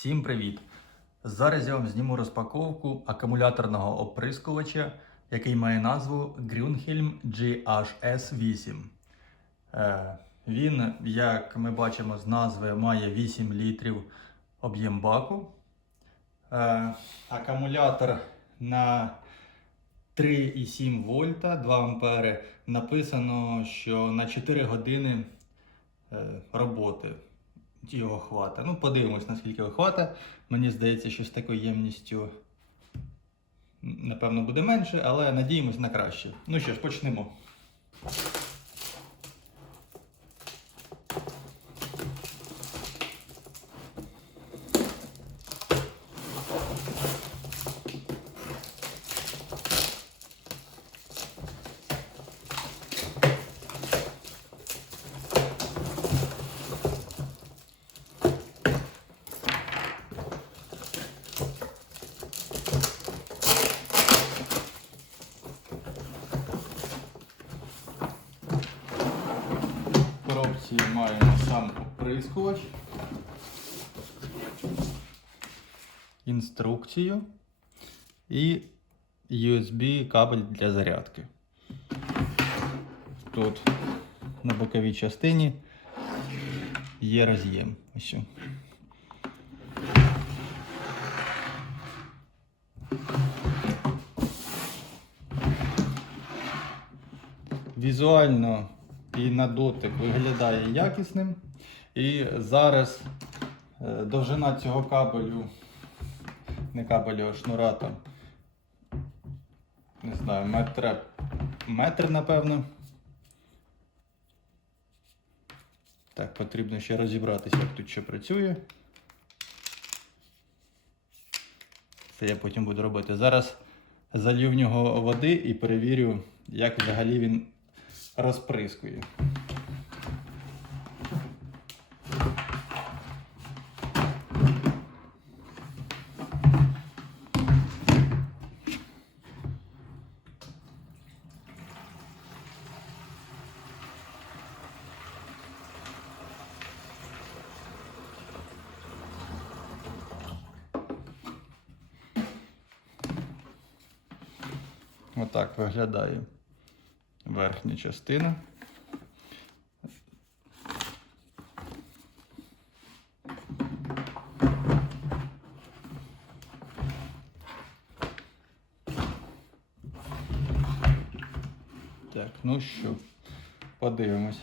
Всім привіт! Зараз я вам зніму розпаковку акумуляторного оприскувача, який має назву Grünhelm GHS8. Е, Він, як ми бачимо з назви, має 8 літрів об'єм баку. Е, Акумулятор на 3,7 вольта, 2 ампери. Написано, що на 4 години е, роботи його хвата. Ну, подивимось, наскільки його хвата. Мені здається, що з такою ємністю, напевно, буде менше, але надіємось на краще. Ну що ж, почнемо. В коробці маємо сам оприскувач, інструкцію і USB кабель для зарядки. Тут на боковій частині є роз'єм. Ось. Візуально і на дотик виглядає якісним. І зараз е, довжина цього кабелю, не кабелю, а шнура там, не знаю, метра, метр, напевно. Так, потрібно ще розібратися, як тут що працює. Це я потім буду робити. Зараз залью в нього води і перевірю, як взагалі він розприскує. Отак виглядає верхня частина. Так, ну що, подивимось.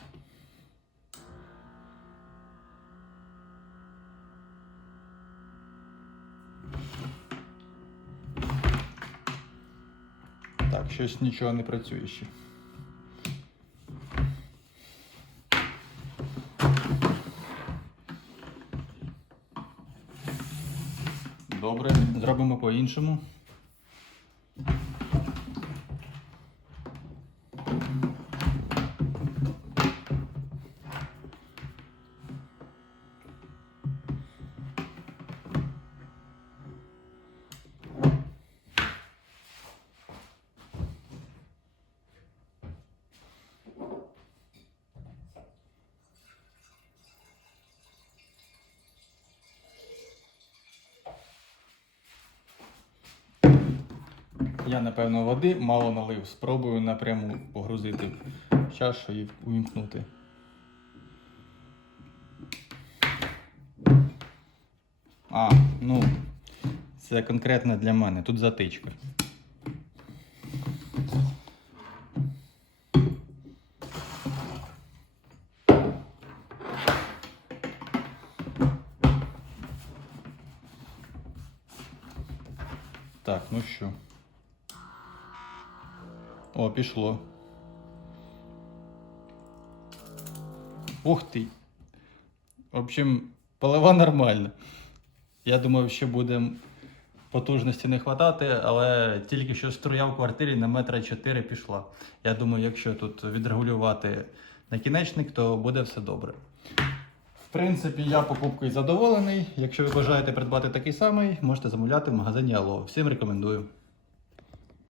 Так, щось нічого не працює ще. Добре, зробимо по-іншому. Я, напевно, води мало налив. Спробую напряму погрузити в чашу і увімкнути. А, ну, це конкретно для мене. Тут затичка. Так, ну що. О, пішло. Ух ти. В общем, полива нормально. Я думав, що буде потужності не хватати, але тільки що струя в квартирі на метра 4 пішла. Я думаю, якщо тут відрегулювати накінечник, то буде все добре. В принципі, я покупкою задоволений. Якщо ви бажаєте придбати такий самий, можете замовляти в магазині Алло. Всім рекомендую.